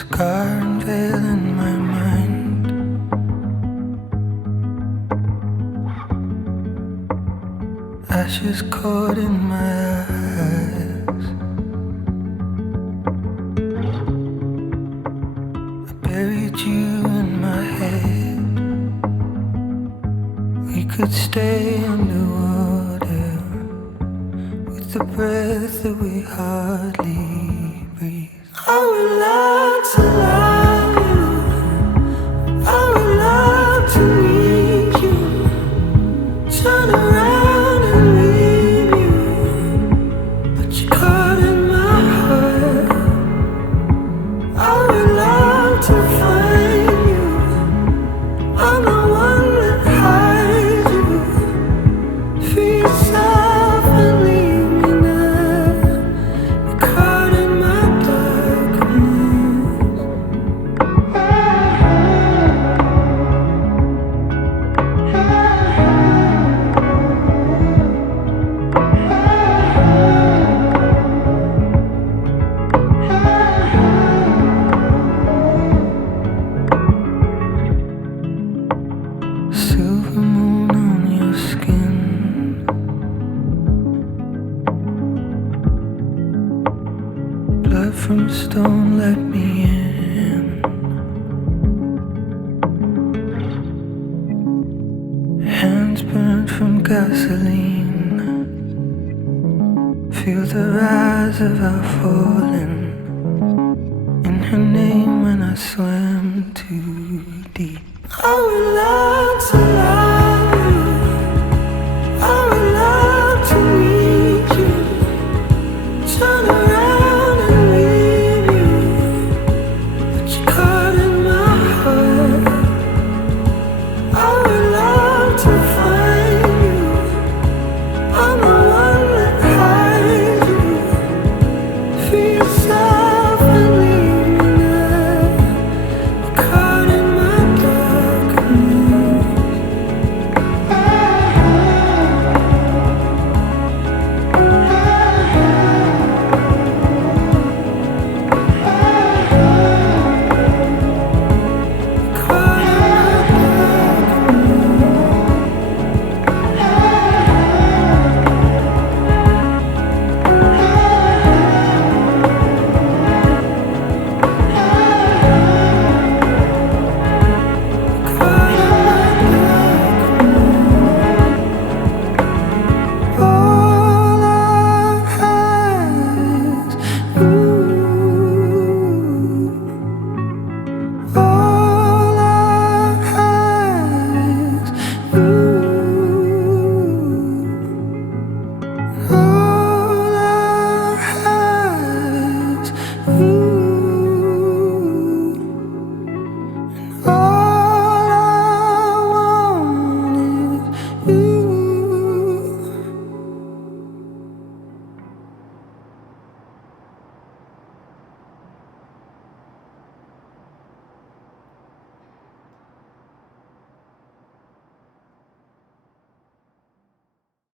scar and veil in my mind. Ashes caught in my eyes. I buried you in my head. We could stay underwater with the breath that we hardly breathe. I would love to love you. I would love to need you. Turn around and leave you, but you're caught in my heart. I would love to find you. I'm the one that hides you. Free yourself and leave me now. You're caught in my darkness. Silver moon on your skin. Blood from stone, let me in. Hands burned from gasoline. Feel the rise of our falling. In her name when I swam too deep. I would love to love you. I would love to need you. Turn around and leave you, but you're caught in my heart. I would love to find you. I'm the one that hides you. Free yourself and leave me now. You're caught in my darkness. Caught in all I has, all I has, all I has,